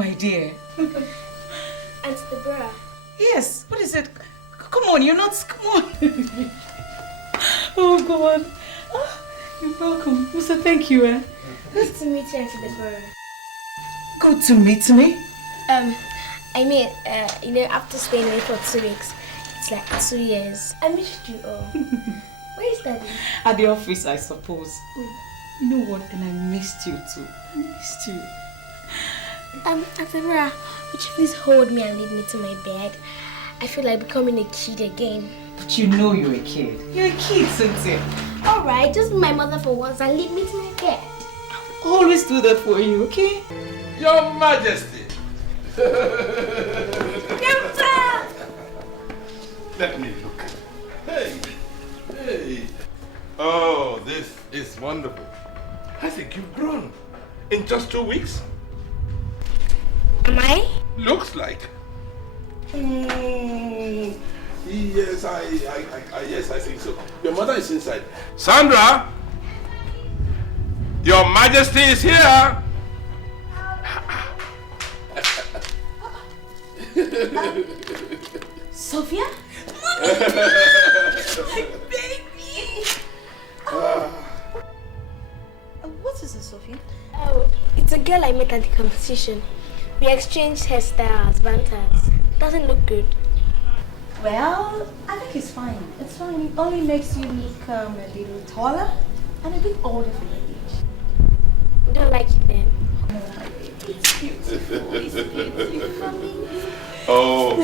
my dear. Auntie Deborah. Yes, what is it? Come on, you're not... Come on. Oh, God. Oh, you're welcome. Musa, thank you, eh? Good to meet you, Auntie Deborah. Good to meet me. I mean, after staying away for 2 weeks, it's like 2 years. I missed you all. Where is Daddy? At the office, I suppose. You know what? And I missed you too. I missed you. Auntie Deborah, would you please hold me and lead me to my bed? I feel like becoming a kid again. But you know you're a kid. You're a kid, Cynthia. Alright, just be my mother for once and lead me to my bed. I'll always do that for you, okay? Your Majesty. Let me look. Hey. Oh, this is wonderful. I think you've grown in just 2 weeks. Am I? Looks like. Yes, yes, I think so. Your mother is inside. Sandra! Your Majesty is here! Sophia? Mommy! My baby! What is it, Sophia? Oh, it's a girl I met at the competition. We exchanged hairstyles, banters. Doesn't look good. Well, I think it's fine. It's fine. It only makes you look a little taller and a bit older for your age. Don't like it then. No, it's beautiful. It's beautiful. Oh.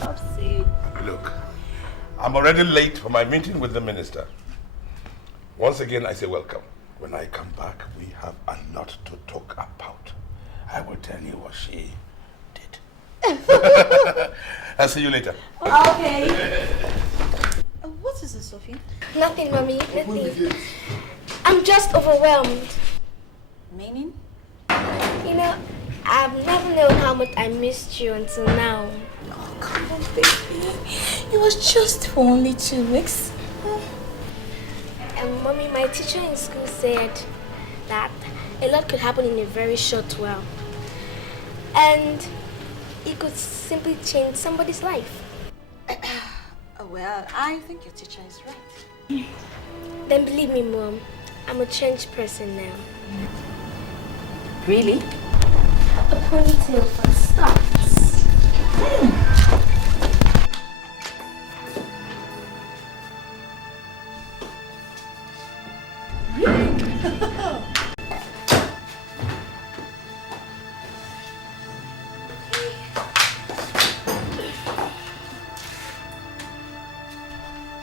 Upsy. Look, I'm already late for my meeting with the minister. Once again, I say welcome. When I come back, we have a lot to talk about. I will tell you what she did. I'll see you later. Okay. What is it, Sophie? Nothing, Mommy. Nothing. I'm just overwhelmed. Meaning? I've never known how much I missed you until now. Oh, come on, baby. It was just for only 2 weeks. And Mommy, my teacher in school said that a lot could happen in a very short while. And it could simply change somebody's life. Well, I think your teacher is right. Then believe me, Mom, I'm a changed person now. Really? A ponytail for starts.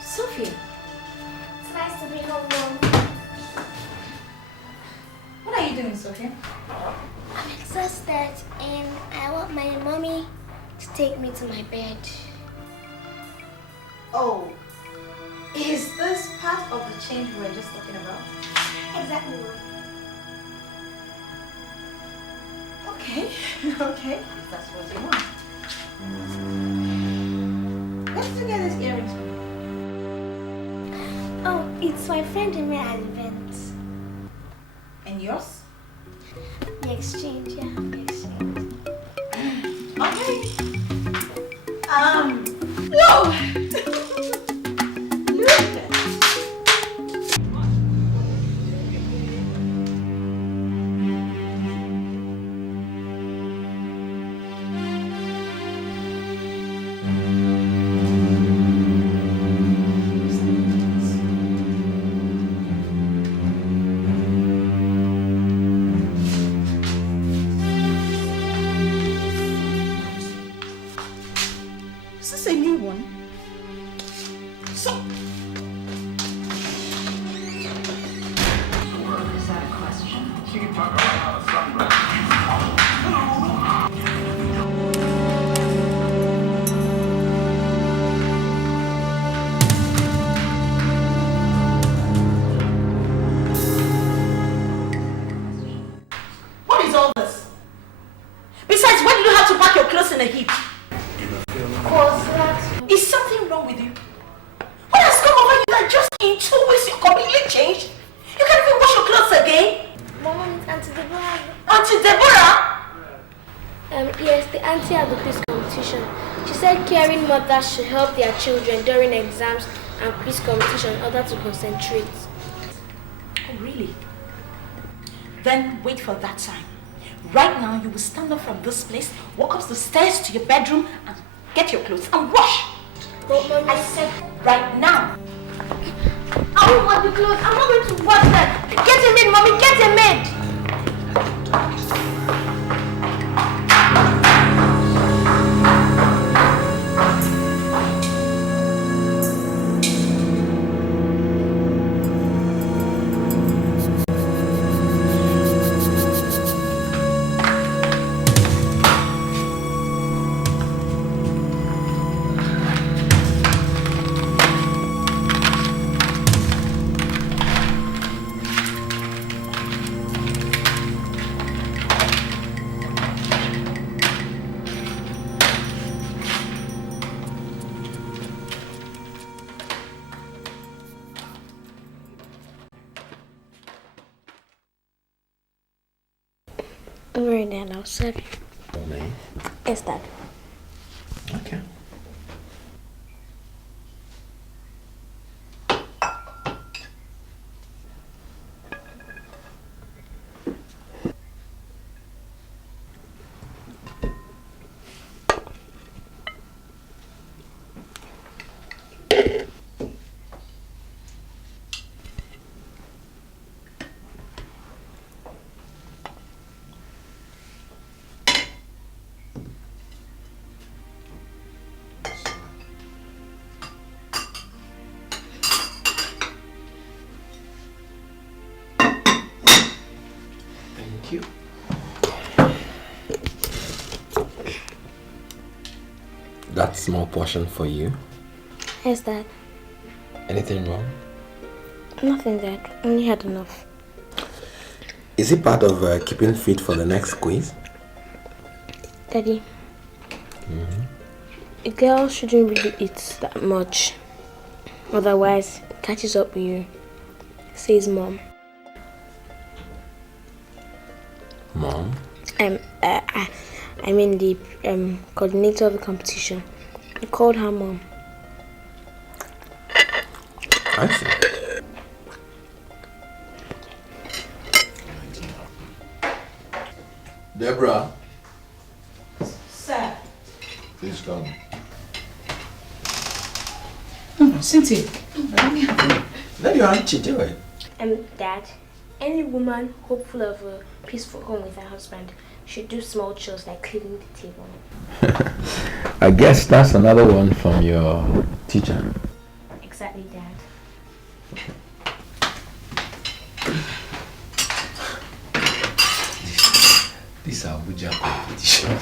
Sophie, It's nice to be home, Mom. what are you doing, Sophie? I'm exhausted and I want my mommy to take me to my bed. Oh, is this part of the change we were just talking about? Exactly, Mom. Okay, okay, if that's what you want. Where did you get these earrings from? Oh, it's my friend in my event. And yours? The exchange, yeah, the exchange. Okay. Whoa! Is this a new one? So... Is that a question? What is all this? Besides, why did you have to pack your clothes in a heap? Cause that's... Is something wrong with you? What has come over you that just in 2 weeks you completely changed? You can't even wash your clothes again? Mom, it's Auntie Deborah. Auntie Deborah? Yes, the auntie at the quiz competition. She said caring mothers should help their children during exams and quiz competition in order to concentrate. Oh, really? Then wait for that time. Right now, you will stand up from this place, walk up the stairs to your bedroom, and get your clothes and wash. But Mommy, I said right now. I don't want the clothes. I'm not going to wash them. Get a maid, Mommy. Get a maid. Don't worry, Dad. I'll serve you. For me? Yes, Dad. Okay. Thank you. That small portion for you. Yes, Dad. Anything wrong? Nothing, Dad. Only had enough. Is it part of keeping fit for the next quiz? Daddy, a girl shouldn't really eat that much. Otherwise, it catches up with you, says Mom. Mom? I mean the coordinator of the competition. I called her Mom. I see. Deborah. Sir. Please come. Cynthia. Let your aunt do it. Dad, any woman hopeful of a peaceful home with her husband should do small chores like cleaning the table. I guess that's another one from your teacher. Exactly, Dad. These are Abuja competition.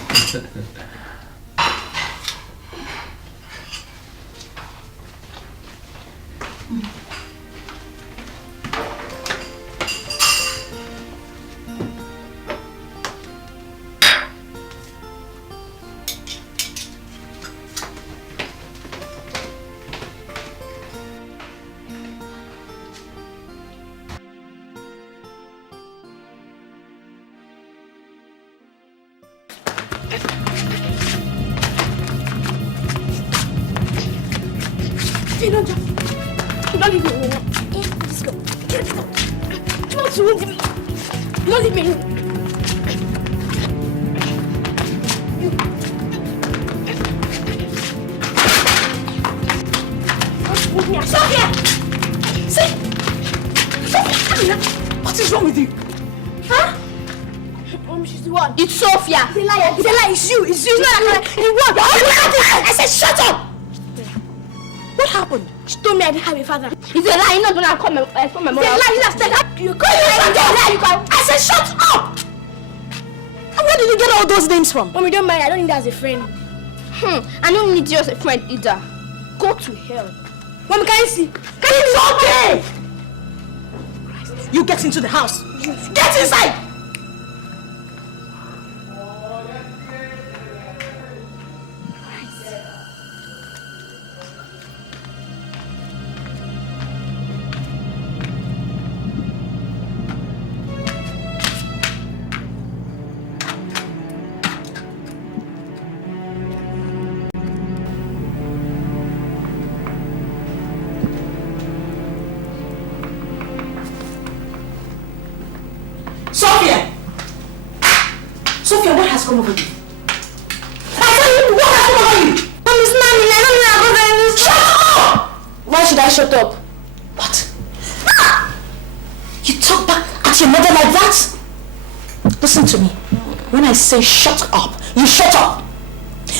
Don't leave me. Let's go. Let's go. Don't leave me. Don't leave me. Sophia! See? Sophia! What is wrong with you? Huh? She's the one. It's Sophia. It's a liar. It's a lie. It's you. It's you. It's not a lie. What? I said shut up! What happened? She told me I didn't have a father. It's a lie. You're not gonna call my mother. It's a lie. You said you call me. I said shut up! And where did you get all those names from? Mommy, don't mind. I don't need that as a friend. I don't need you as a friend either. Go to hell. Mommy, can you see? Can you It's okay! You get into the house. Get inside! Sophia, what has come over you? I tell you, what has come over you? Miss Nanny, I don't know about that. Shut up! Why should I shut up? What? You talk back at your mother like that? Listen to me. When I say shut up, you shut up.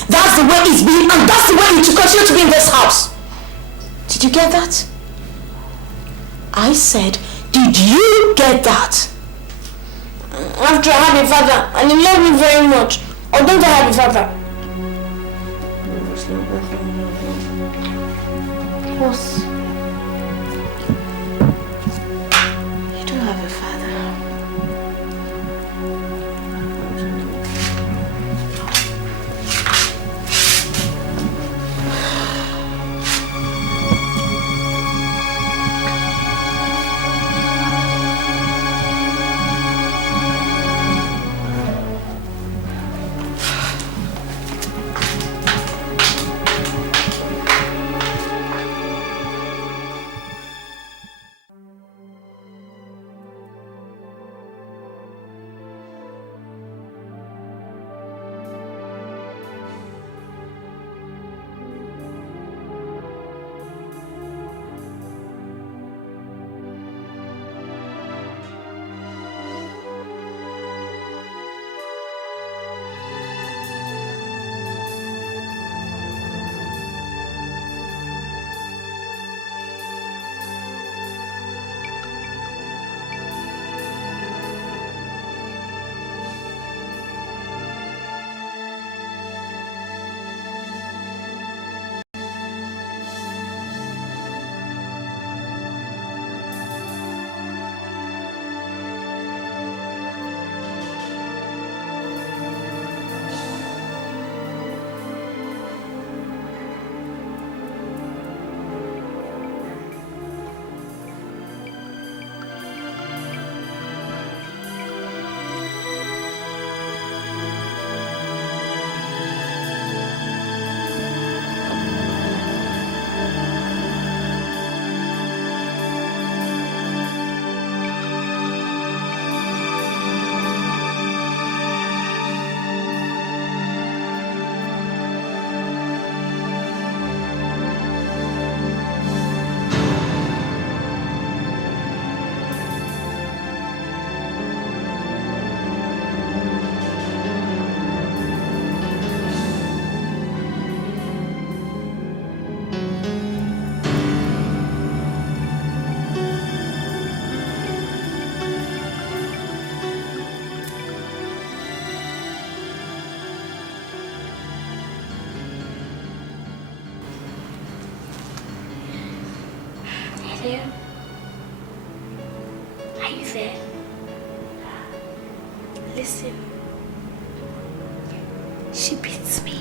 That's the way it's been, and that's the way it will continue to be in this house. Did you get that? I said, did you get that? After I had a father, and he loved me very much. Or don't I have a father? Boss, you don't have a father. Hello? Are you there? Listen. She beats me.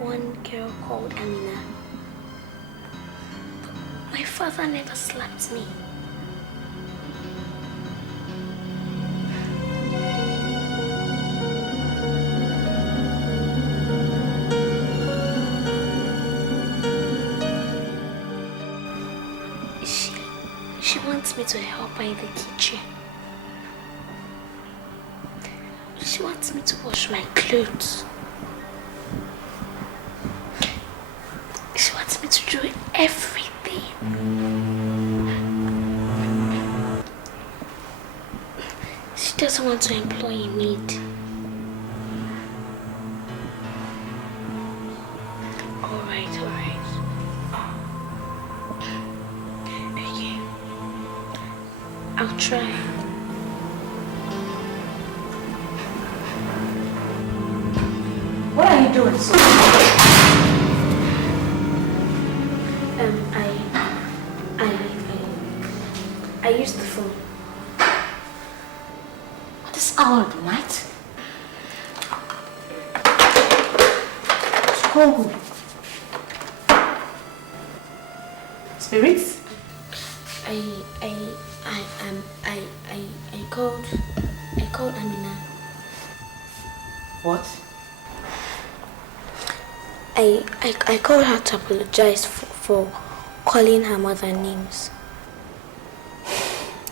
One girl called Amina. My father never slapped me. She wants me to help her in the kitchen. She wants me to wash my clothes. She wants me to do everything. She doesn't want to employ a maid. Alright. Okay. I'll try. What are you doing, sir? I used the phone. At this hour of the night? Oh. Spirits? I called Amina. What? I called her to apologize for calling her mother names.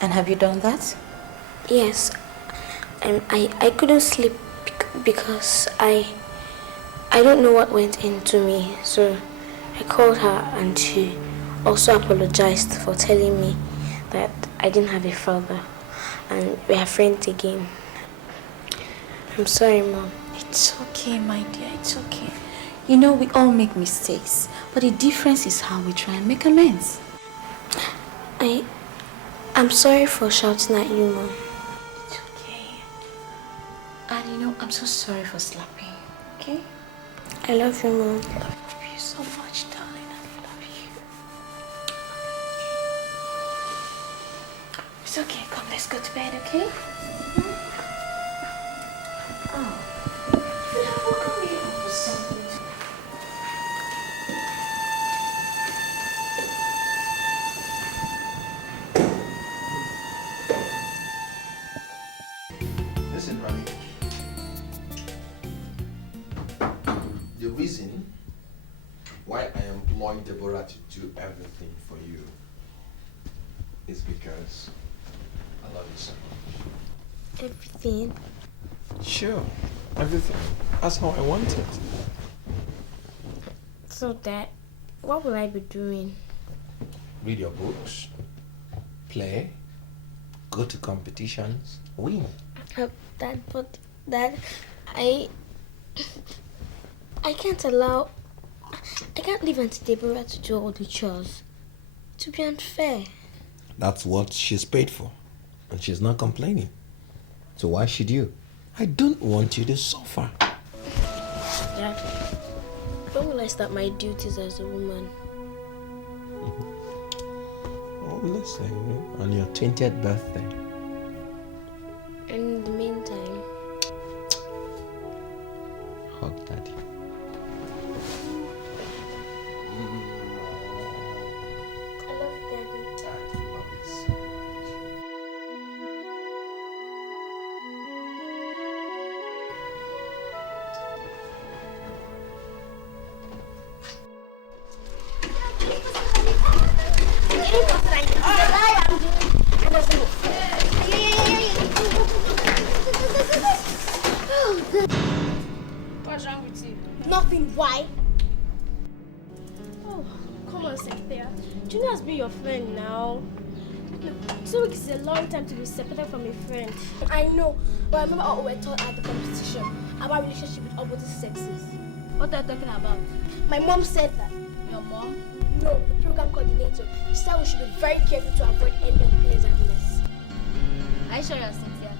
And have you done that? Yes. And I couldn't sleep because I don't know what went into me. So I called her and she also apologized for telling me that I didn't have a father and we are friends again. I'm sorry, Mom. It's okay, my dear, it's okay. You know, we all make mistakes, but the difference is how we try and make amends. I'm sorry for shouting at you, Mom. It's okay. And you know, I'm so sorry for slapping, okay? I love you, Mom. I love you so much, darling. I love you. It's okay. Come, let's go to bed, okay? Oh. You have woken me up with something. Listen, honey. The reason why I employed Deborah to do everything for you is because I love you so much. Everything. Sure, everything. That's how I want it. So, Dad, what will I be doing? Read your books, play, go to competitions, win. Dad, but Dad, I can't allow. I can't leave Auntie Deborah to do all the chores. To be unfair. That's what she's paid for, and she's not complaining. So why should you? I don't want you to suffer. Dad, when will I start my duties as a woman? Oh, listen, on your 20th birthday. And in the meantime, Hug Daddy. I love you, Daddy. I love you so much. What's wrong with you? Nothing. Why? Oh, come on, Cynthia. Junior has been your friend now. Look, 2 weeks is a long time to be separated from a friend. I know, but I remember what we were taught at the competition about relationship with opposite sexes. What are you talking about? My mom said that. Your mom? No, the program coordinator. She said we should be very careful to avoid any unpleasantness. Are you sure you're Cynthia?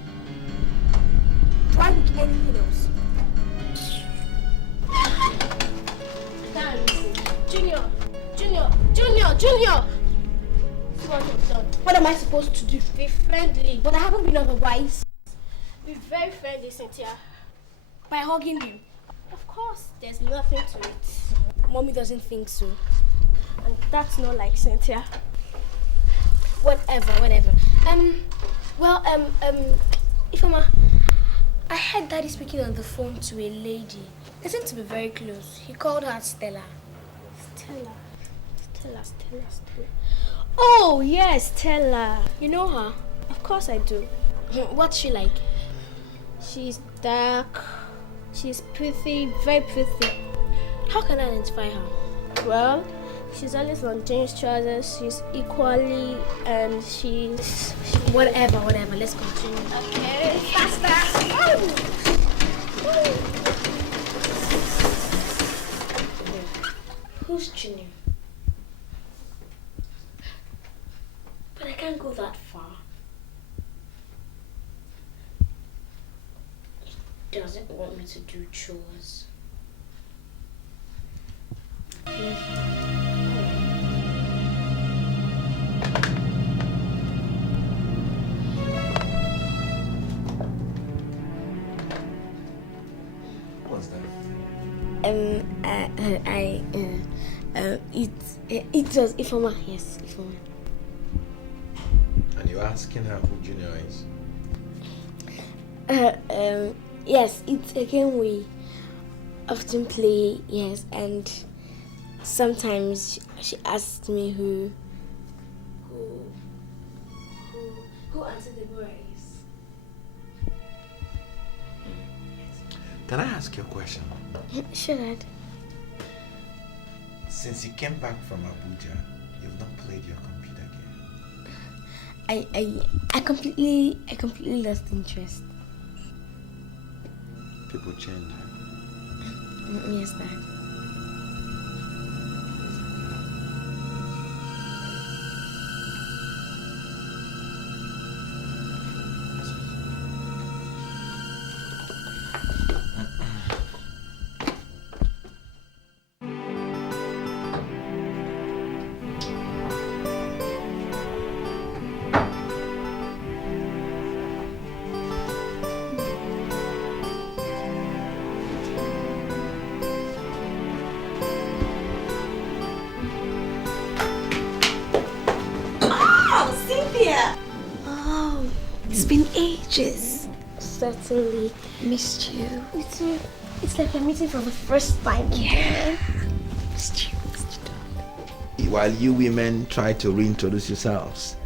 Why look anything else? I can't listen. Junior! See what you've done. What am I supposed to do? Be friendly. But I haven't been otherwise. Be very friendly, Cynthia. By hugging you. Of course, there's nothing to it. Mommy doesn't think so. And that's not like Cynthia. Whatever. Ifeoma, I heard Daddy speaking on the phone to a lady. They seem to be very close. He called her Stella. Stella. Oh, yes, Stella. You know her? Of course I do. What's she like? She's dark. She's pretty, very pretty. How can I identify her? Well, she's always on jeans trousers. She's equally, and she's... Whatever. Let's continue. Okay, faster. Who's Junior? But I can't go that far. He doesn't want me to do chores. What's that? It was Ifeoma. Yes, Ifeoma. And you're asking her who Junior is? Yes, it's a game we often play, yes, and sometimes she asks me who answered the words. Can I ask you a question? Sure, Dad. Since you came back from Abuja, you've not played your computer game. I completely lost interest. People change. Yes, Dad. It's been ages. Certainly. Missed you. It's like we're meeting for the first time. Yeah. Missed you. While you women try to reintroduce yourselves,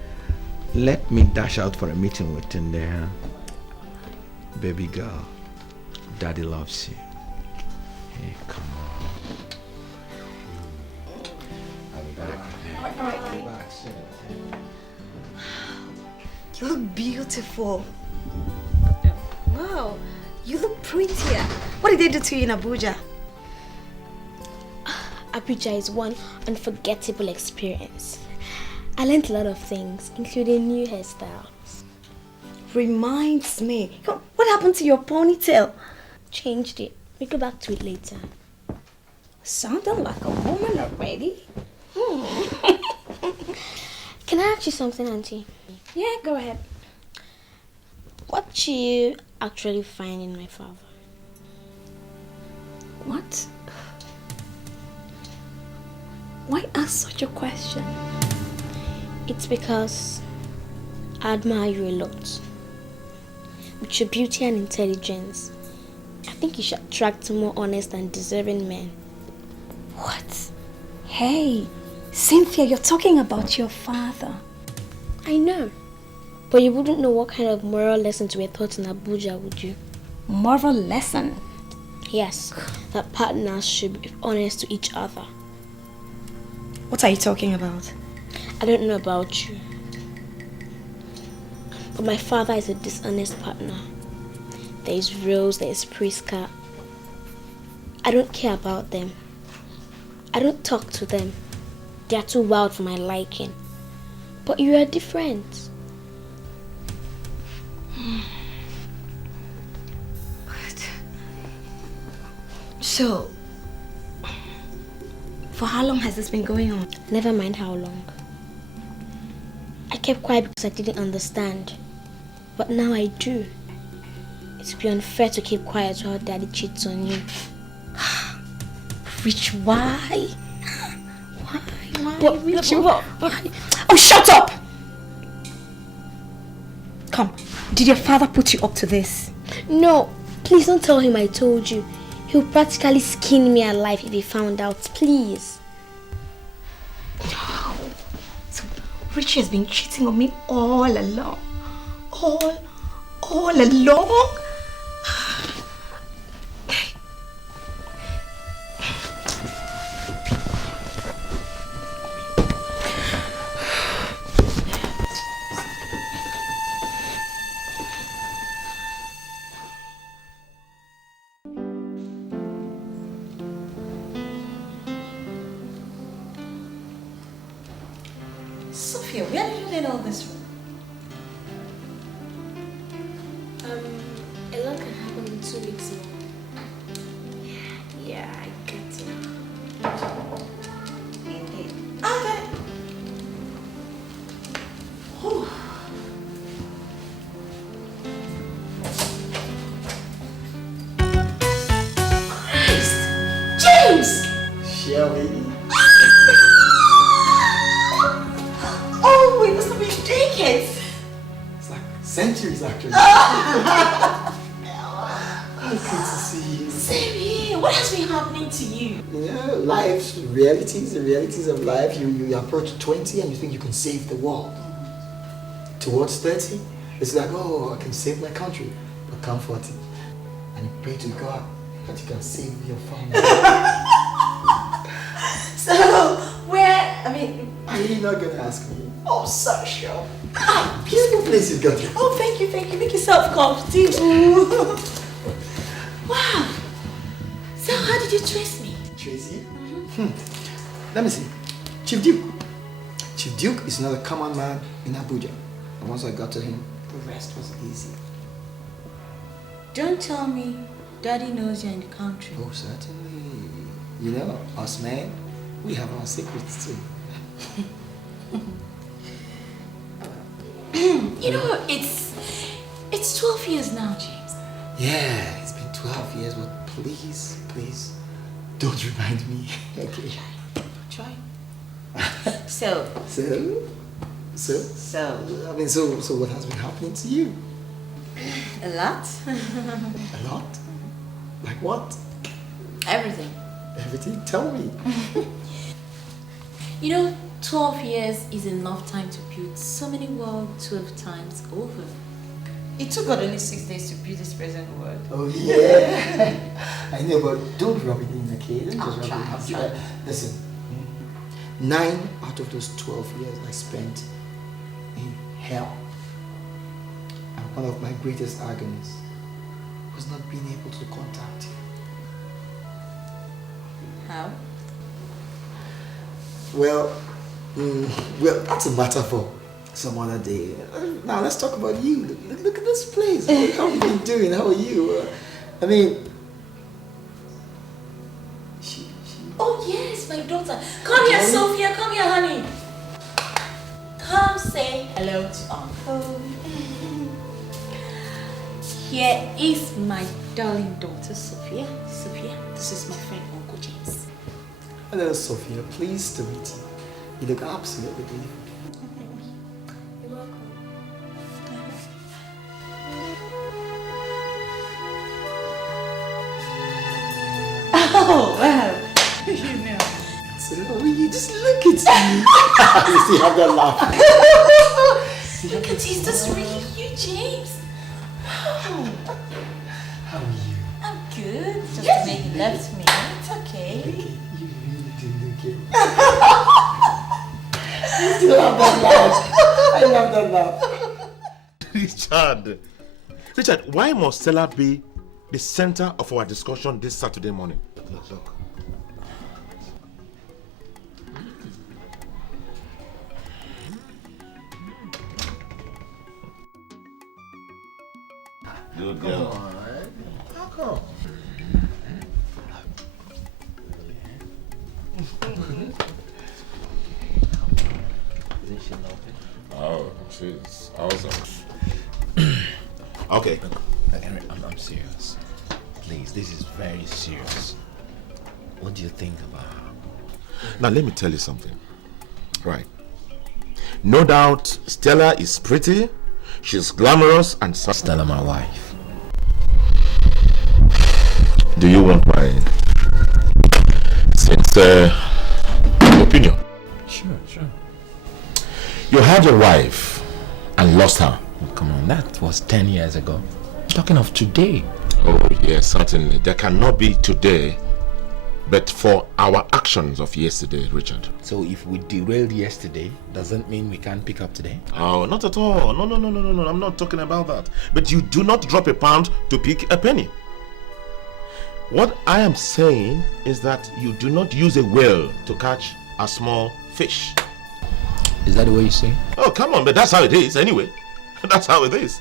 let me dash out for a meeting with Tunde. Baby girl, Daddy loves you. Hey, come on. I'll be back. I'll be back soon. You look beautiful. Wow, you look prettier. What did they do to you in Abuja? Abuja is one unforgettable experience. I learned a lot of things, including new hairstyles. Reminds me. What happened to your ponytail? Changed it. We'll go back to it later. Sounding like a woman already. Can I ask you something, Auntie? Yeah, go ahead. What do you actually find in my father? What? Why ask such a question? It's because I admire you a lot. With your beauty and intelligence, I think you should attract more honest and deserving men. What? Hey, Cynthia, you're talking about your father. I know, but you wouldn't know what kind of moral lessons were taught in Abuja, would you? Moral lesson? Yes, that partners should be honest to each other. What are you talking about? I don't know about you, but my father is a dishonest partner. There is Rose, there is Priska. I don't care about them. I don't talk to them. They are too wild for my liking. But you are different. What? So, for how long has this been going on? Never mind how long. I kept quiet because I didn't understand. But now I do. It would be unfair to keep quiet while Daddy cheats on you. Rich, why? Why? What? Rich, What? why? Oh, shut up! Come, did your father put you up to this? No, please don't tell him I told you. He'll practically skin me alive if he found out. Please. So, Richie has been cheating on me all along. All along? Sophia, where did you get all this from? A lot can happen in 2 weeks more. Yeah, I get it. Indeed. Okay. Whew. Christ! James! Shelly. Oh, we must have been decades. It's like centuries actually. Good to see you. Same here. What has been happening to you? Life's realities, the realities of life. You approach 20 and you think you can save the world. Towards 30, it's like, oh, I can save my country. But come 40, and you pray to God that you can save your family. So, Are you not going to ask me? Oh, so sure. Beautiful place you've got here. Oh, thank you. Make yourself comfortable. Wow. So, how did you trace me? Trace you? Let me see. Chief Duke. Chief Duke is not a common man in Abuja. And once I got to him, the rest was easy. Don't tell me Daddy knows you're in the country. Oh, certainly. You know, us men, we have our secrets too. You know, it's 12 years now, James. Yeah, it's been 12 years, but please, don't remind me. Okay. Try. So, what has been happening to you? a lot. A lot? Like what? Everything. Everything? Tell me. You know, 12 years is enough time to build so many worlds 12 times over. It took God only 6 days to build this present world. Oh yeah. I know, but don't rub it in, okay? Don't just rub it in. Listen, 9 out of those 12 years I spent in hell. And one of my greatest agonies was not being able to contact you. How? Well, that's a matter for some other day. Now let's talk about you. Look at this place. How have you been doing? How are you? Oh yes, my daughter. Come here, Sophia. Come here, honey. Come say hello to Uncle. Here is my darling daughter, Sophia. Sophia, this is my friend, Uncle James. Hello, Sophia. Pleased to meet you. You look absolutely beautiful. You're welcome. Oh, wow. You know. So, you just look at me. You see how that laugh. Look at this. This is really you, James. Wow. How are you? I'm good. Just the way you left me. It's okay. Okay, you really do look it. You still have that laugh. I love that laugh. Richard, why must Stella be the center of our discussion this Saturday morning? Look. Good girl. How come? Isn't she lovely? Oh, she's awesome. Okay. I'm serious. Please, this is very serious. What do you think about her? Now let me tell you something. Right. No doubt Stella is pretty, she's glamorous and Stella, my wife. Do you want my sincere opinion? Sure. You had your wife and lost her. Oh, come on, that was 10 years ago. I'm talking of today. Oh yes, certainly. There cannot be today, but for our actions of yesterday, Richard. So if we derailed yesterday, doesn't mean we can't pick up today? Oh, not at all. No. I'm not talking about that. But you do not drop a pound to pick a penny. What I am saying is that you do not use a whale to catch a small fish. Is that the way you say? Oh, come on, but that's how it is anyway. That's how it is.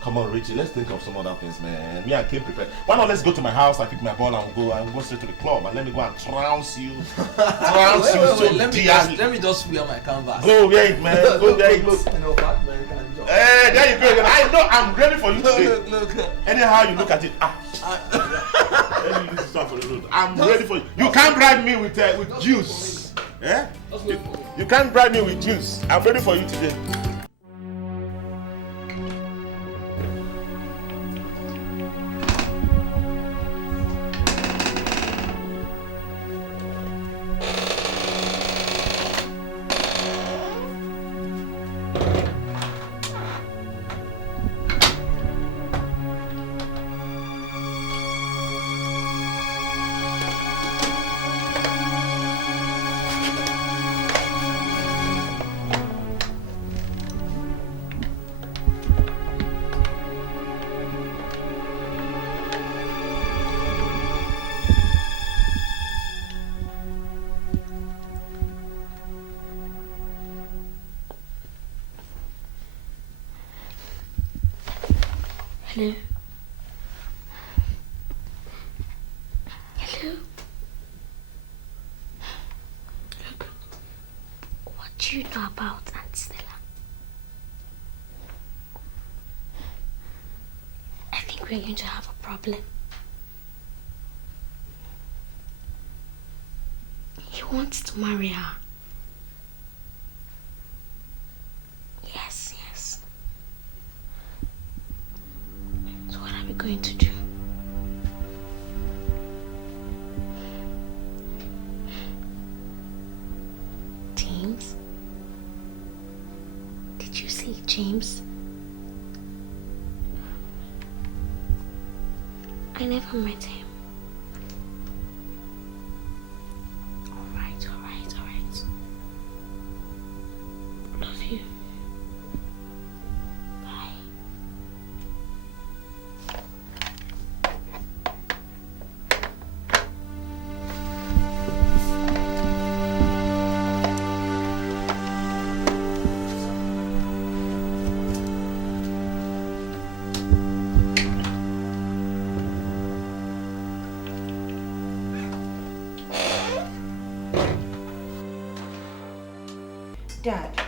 Come on, Richie, let's think of some other things, man. Me, I came prepared. Why not let's go to my house, I pick my ball and go straight to the club and let me go and trounce you. Wait, let me just wear my canvas. Go wear it, man. Go wear it. Look. You know, fat man can jump. There you go again. I know I'm ready for you today. Look. Anyhow you look at it. Let me use this stuff for the road. I'm ready for you. You can't bribe me with juice. Eh? You can't bribe me with juice. I'm ready for you today. Hello? Hello? Look, what do you know about Aunt Stella? I think we're going to have a problem. He wants to marry her. Yes, yes. So what are we going to do? James? Did you see James? I never met him. All right. Love you. Bye. Dad,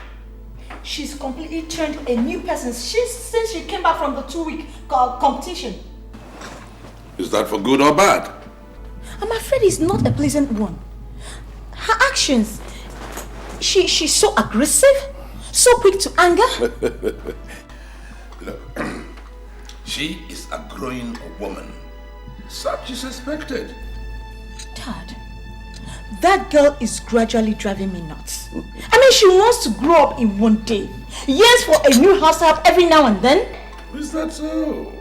she's completely turned a new person since she came back from the 2-week competition. Is that for good or bad? I'm afraid it's not a pleasant one. Her actions, she's so aggressive, so quick to anger. Look, she is a growing woman. Such is expected. Dad, that girl is gradually driving me nuts. I mean, she wants to grow up in one day. Yes, for a new house help every now and then. Is that so?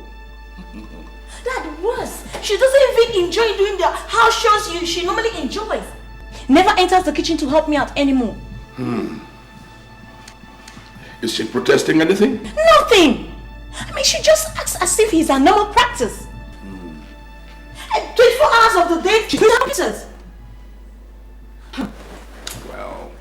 Dad, worse. She doesn't even enjoy doing the house chores she normally enjoys. Never enters the kitchen to help me out anymore. Is she protesting anything? Nothing. I mean, she just acts as if it's a normal practice. 24 hours of the day, she helps us. Well,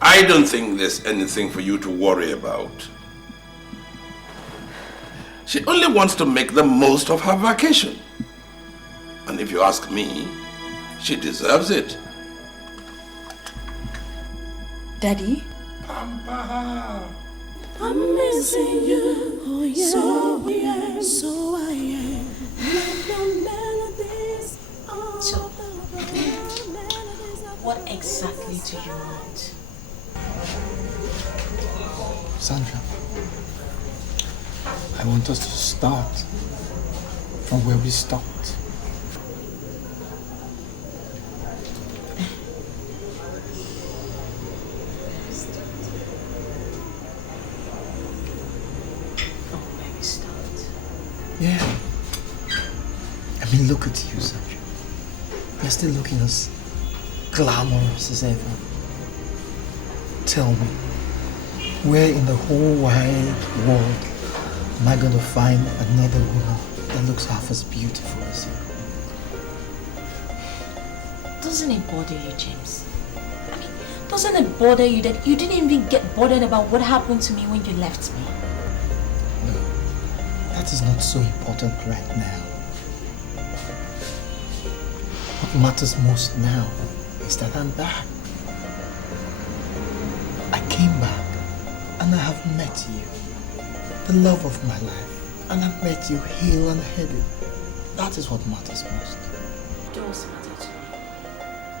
I don't think there's anything for you to worry about. She only wants to make the most of her vacation. And if you ask me, she deserves it. Daddy? Pampa. I'm missing you. Oh, yeah. So I am. So, what exactly do you want? Sandra, I want us to start from where we stopped. Yeah. I mean, look at you, Sandra. You're still looking as glamorous as ever. Tell me, where in the whole wide world am I going to find another woman that looks half as beautiful as you? Doesn't it bother you, James? I mean, doesn't it bother you that you didn't even get bothered about what happened to me when you left me? That is not so important right now. What matters most now is that I'm back. I came back and I have met you, the love of my life, and I've met you hale and headed. That is what matters most. It does matter to me.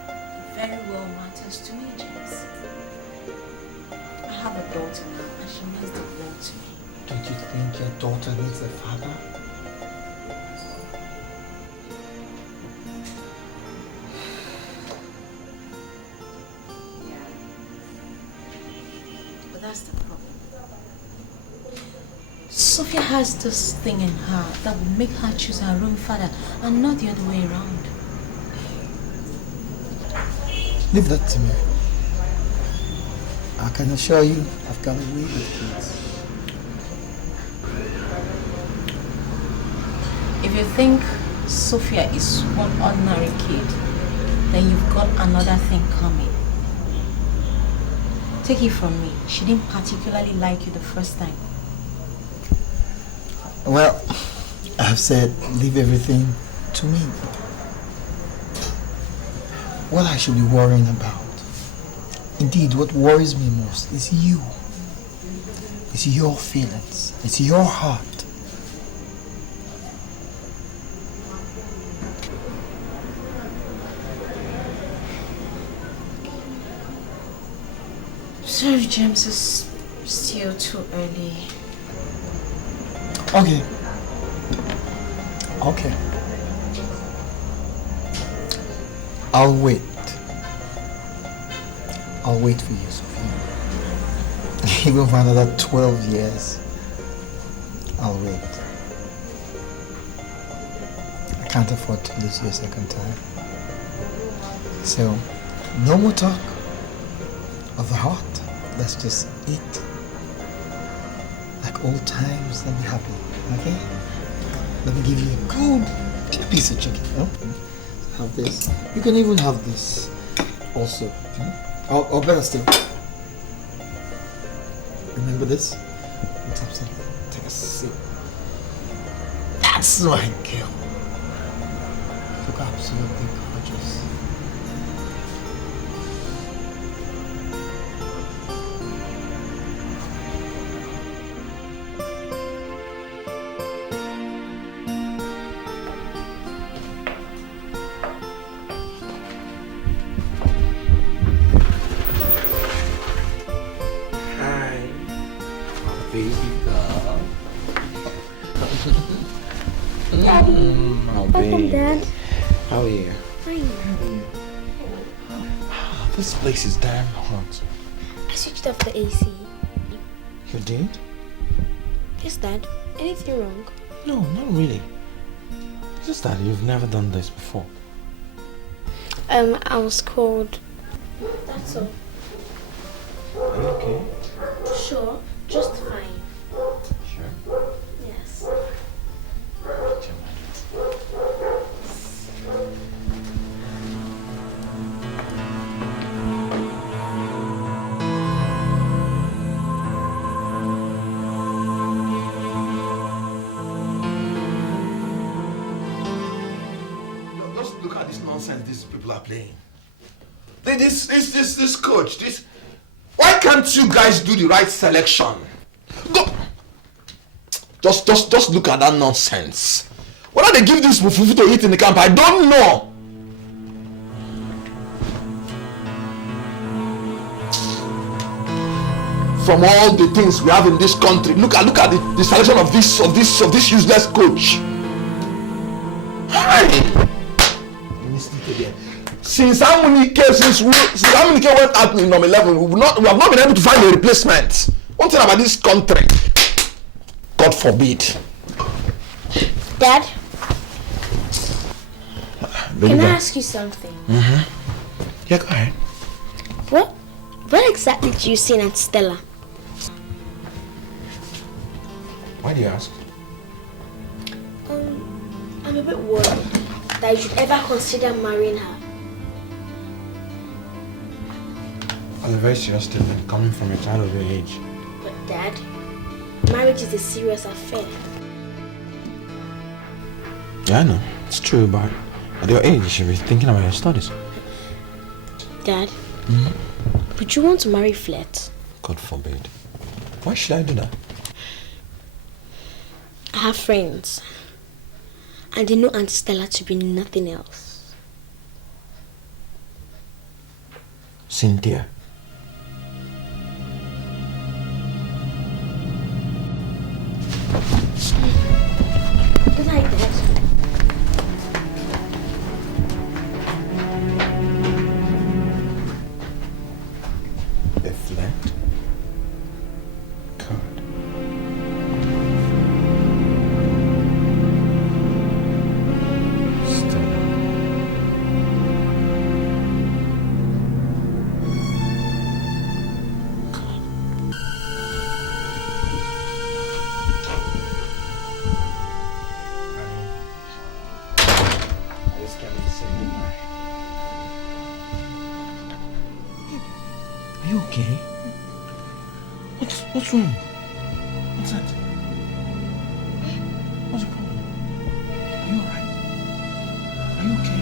It very well matters to me, James. I have a daughter now and she means the world to me. Don't you think your daughter needs a father? Yeah. But that's the problem. Sophia has this thing in her that will make her choose her own father and not the other way around. Leave that to me. I can assure you I've got a way with kids. If you think Sophia is one ordinary kid, then you've got another thing coming. Take it from me. She didn't particularly like you the first time. Well, I've said leave everything to me. What I should be worrying about, indeed what worries me most, is you. It's your feelings. It's your heart. Sorry, James, it's still too early. Okay. Okay. I'll wait. I'll wait for you, Sophia. Even for another 12 years. I'll wait. I can't afford to lose you a second time. So, no more talk of the heart. Let's just eat like old times and be happy, okay? Let me give you a good big piece of chicken. Oh, have this. You can even have this also. Or better still. Remember this? Take a sip. That's my girl. Look absolutely gorgeous. Welcome, Dad. How are you? Fine. This place is damn hot. I switched off the AC. You did? Yes, Dad. Anything wrong? No, not really. It's just that you've never done this before. I was cold. That's all. Are you okay? Sure. Just fine. Sure. Yes. Just look at this nonsense these people are playing. This coach, this. Why can't you guys do the right selection? Go. Just look at that nonsense. Whether they give this fufu to eat in the camp, I don't know. From all the things we have in this country, look at the selection of this useless coach. Hi. Since Amunike went out in number 11, we have not been able to find a replacement. One thing about this country, God forbid. Dad? Baby, Can I ask you something? Yeah, go ahead. What exactly do you see in Aunt Stella? Why do you ask? I'm a bit worried that you should ever consider marrying her. I'm very serious statement coming from a child of your age. But Dad, marriage is a serious affair. Yeah, I know. It's true, but at your age, you should be thinking about your studies. Dad, would you want to marry Flet? God forbid. Why should I do that? I have friends, and they know Aunt Stella to be nothing else. Cynthia. Good night, Dad. A flat? God. Stella. I just can't be saying goodbye. Are you okay? What's wrong? What's that? What's the problem? Are you alright? Are you okay?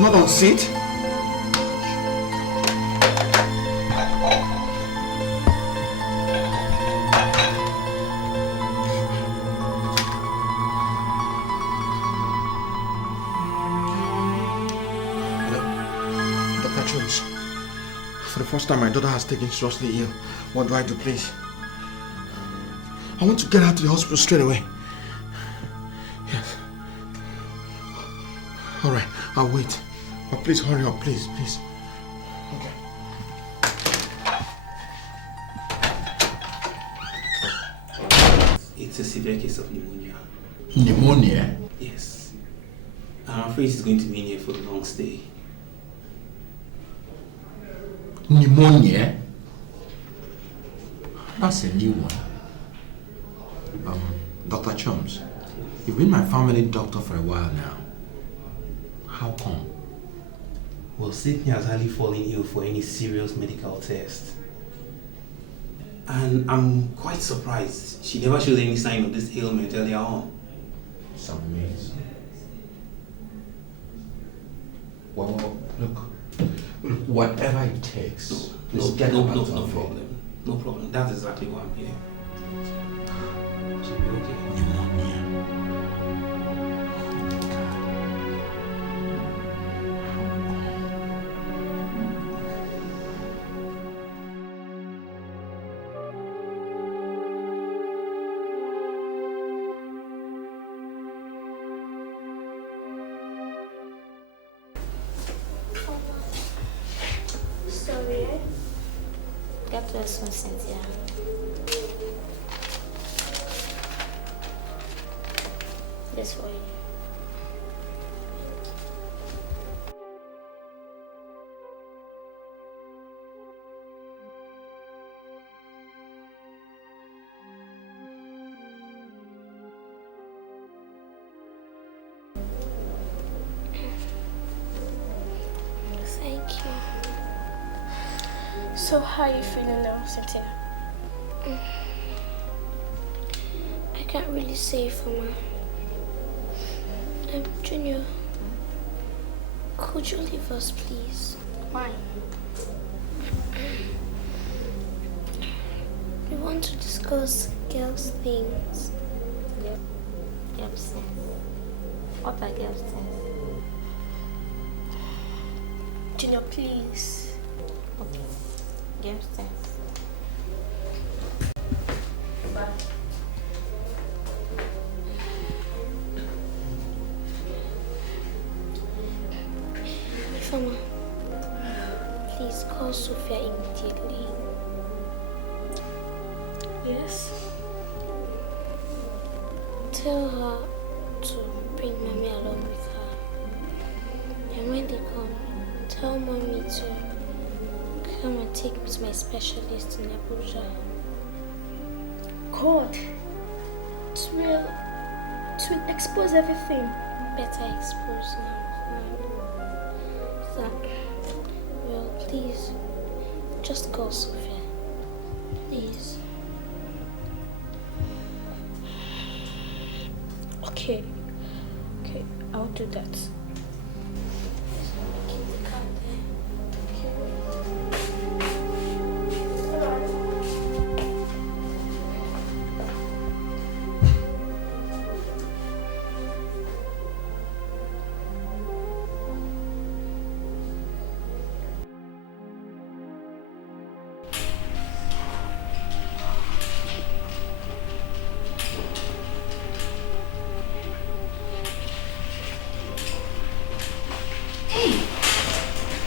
Not on seat. Dr. Jones, for the first time my daughter has taken seriously ill. What do I do, please? I want to get her to the hospital straight away. Yes. All right, I'll wait. But please hurry up, please. Okay. It's a severe case of pneumonia. Pneumonia? Yes. I'm afraid she's going to be in here for a long stay. Pneumonia? That's a new one. Dr. Chums, you've been my family doctor for a while now. How come? Well, Sydney has hardly fallen ill for any serious medical test. And I'm quite surprised. She never showed any sign of this ailment earlier on. It's amazing. Well, look, whatever it takes. No problem. No problem. That's exactly why I'm here. She'll be okay. Pneumonia. Sorry. Get to us soon, Cynthia. This way. Thank you. So how are you feeling now, Cynthia? I can't really say for my... Junior, could you leave us, please? Why? We want to discuss girls' things. Girls' things? What are girls' things? Junior, please. Okay. Girls' things. Bye. Ifeoma, please call Sophia immediately. Yes? Tell her to bring Mommy along with her. And when they come, tell Mommy to come and take me to my specialist in Abuja. God, it will expose everything. Better expose now. So, well, please, just call Sophia. Please. Okay, I'll do that.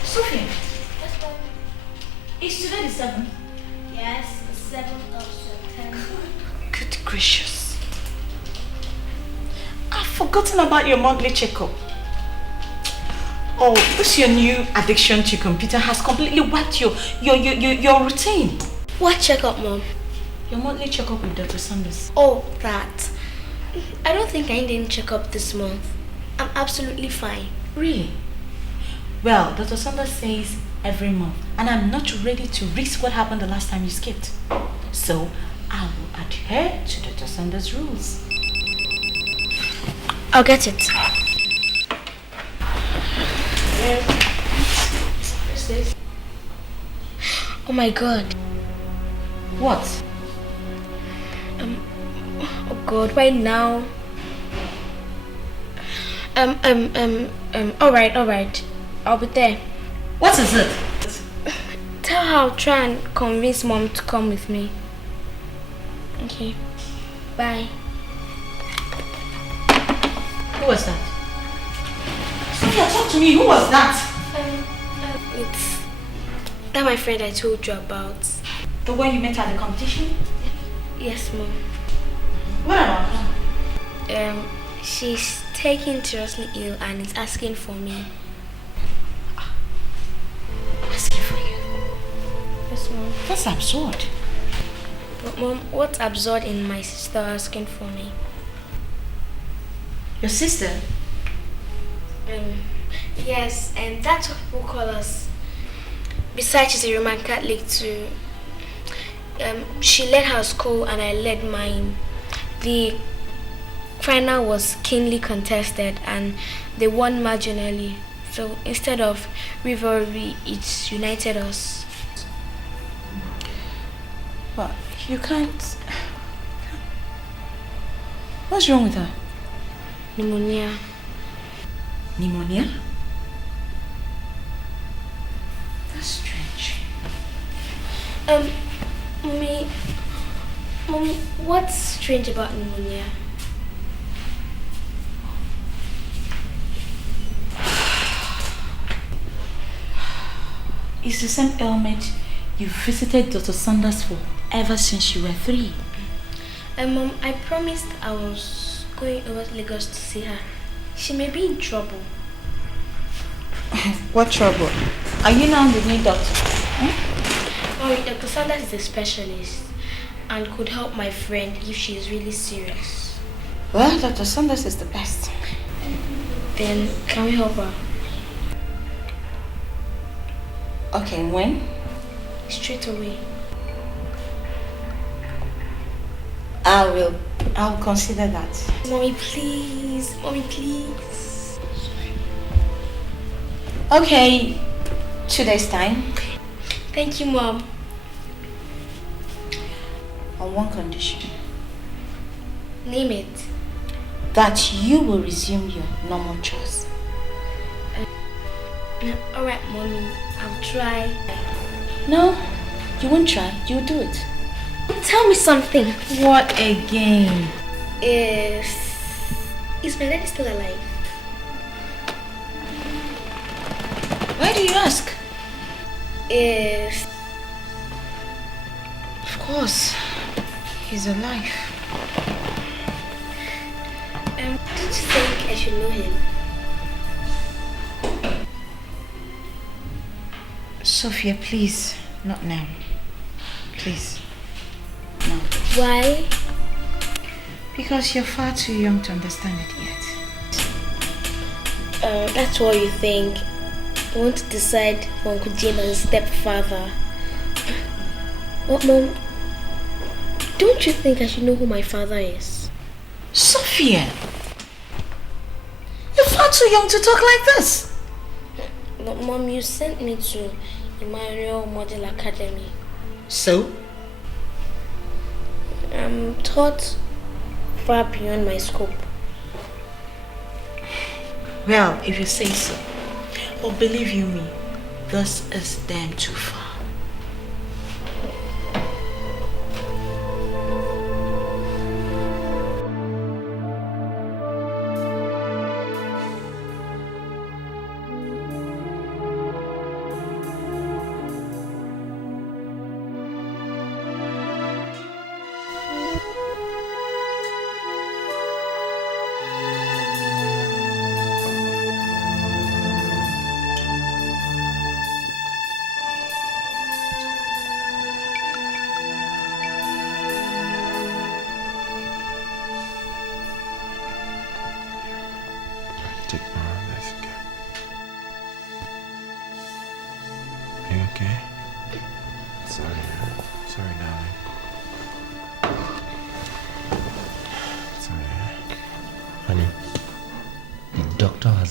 Sophia. Yes, Mom. Is today the 7th? Yes, the 7th of September. Good gracious. I've forgotten about your monthly checkup. Oh, this your new addiction to computer has completely wiped your routine. What checkup, Mom? Your monthly checkup with Dr. Sanders. Oh, that. I don't think I need any checkup this month. I'm absolutely fine. Really? Well, Dr. Sanders says every month, and I'm not ready to risk what happened the last time you skipped. So, I will adhere to Dr. Sanders' rules. I'll get it. Oh my God. What? Oh God, right now. All right. I'll be there. What is it? Tell her I'll try and convince Mom to come with me. Okay. Bye. Who was that? Sophia, talk to me. Who was that? It's that my friend I told you about. The one you met at the competition? Yes, Mom. What about her? She's taken seriously ill and is asking for me. Asking for you? Yes, Mom. That's absurd. But Mom, what's absurd in my sister asking for me? Your sister? Yes, and that's what people call us. Besides, she's a Roman Catholic too. She led her school and I led mine. The final was keenly contested and they won marginally. So instead of rivalry, it's united us. But you can't... What's wrong with her? Pneumonia. Pneumonia? That's strange. Mommy, what's strange about pneumonia? It's the same ailment you visited Dr. Sanders for ever since you were 3. Mom, I promised I was going over to Lagos to see her. She may be in trouble. What trouble? Are you now the new doctor? Oh, Dr. Sanders is a specialist and could help my friend if she is really serious. Well, Dr. Sanders is the best. Then, can we help her? Okay, when? Straight away. I'll consider that. Mommy, please. Mommy, please. Okay, 2 days time. Thank you, Mom. On one condition. Name it. That you will resume your normal chores. Alright, Mommy. I'll try. No, you won't try. You'll do it. Tell me something. What again? Is my daddy still alive? Why do you ask? If... Of course, he's alive. Don't you think I should know him? Sophia, please, not now. Please, no. Why? Because you're far too young to understand it yet. That's what you think. You want to decide for Uncle Jim as a stepfather. What, Mom? Don't you think I should know who my father is? Sophia! You're far too young to talk like this. But Mom, you sent me to Emmanuel Model Academy. So? I'm taught far beyond my scope. Well, if you say so. But believe you me, this is damn too far.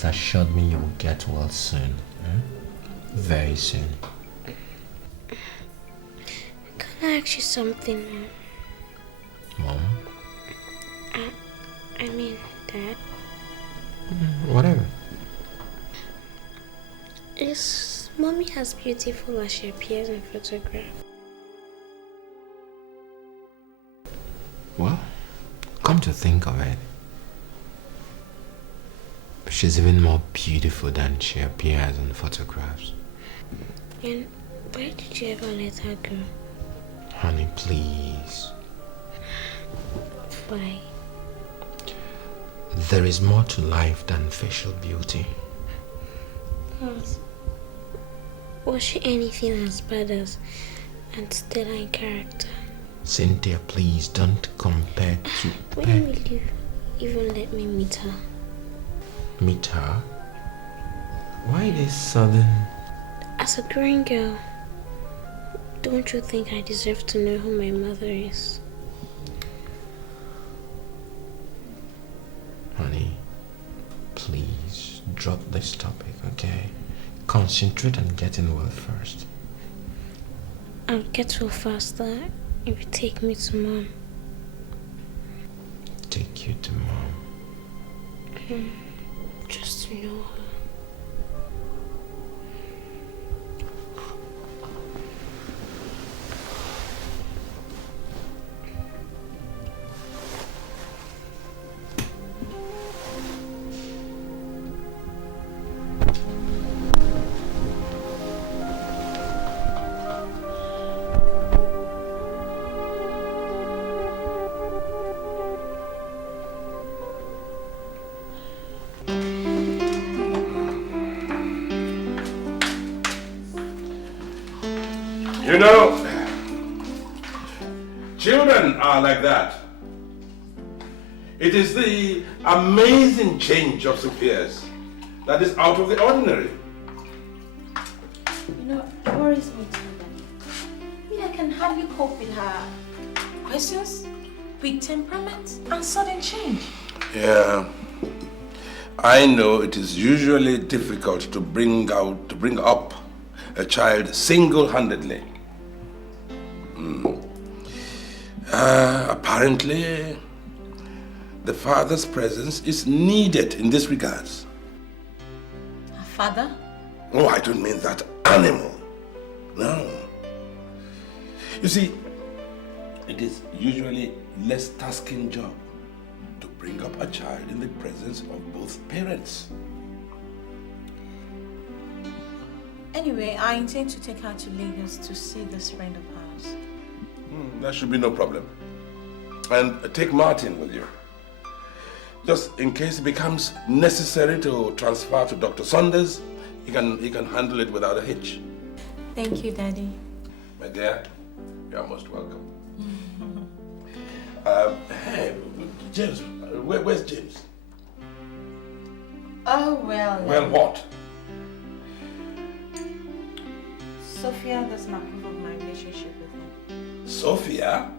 Assured me you will get well soon. Very soon. Can I ask you something, Mom? I mean, Dad. Whatever. Is Mommy as beautiful as she appears in photograph? Well, come to think of it, she's even more beautiful than she appears in photographs. And why did you ever let her go? Honey, please. Why? There is more to life than facial beauty. Was she anything as bad as Aunt Stella in character? Cynthia, please don't compare to... When will you even let me meet her? Meet her? Why this sudden... As a growing girl, don't you think I deserve to know who my mother is? Honey, please drop this topic, okay? Concentrate on getting well first. I'll get well faster if you take me to Mom. Take you to Mom? Just to know her. You know, children are like that. It is the amazing change of Sophia's that is out of the ordinary. You know, it worries me too. I mean, I can hardly cope with her questions, weak temperament, and sudden change. Yeah. I know it is usually difficult to bring up a child single-handedly. Apparently, the father's presence is needed in this regards. Her father? Oh, I don't mean that animal. No. You see, it is usually less tasking job to bring up a child in the presence of both parents. Anyway, I intend to take her to Lagos to see this friend of ours. That should be no problem. And take Martin with you. Just in case it becomes necessary to transfer to Dr. Saunders, he can handle it without a hitch. Thank you, Daddy. My dear, you are most welcome. Hey, James, where's James? Oh, well... Well, what? Sophia doesn't approve of my relationship with him. Sophia?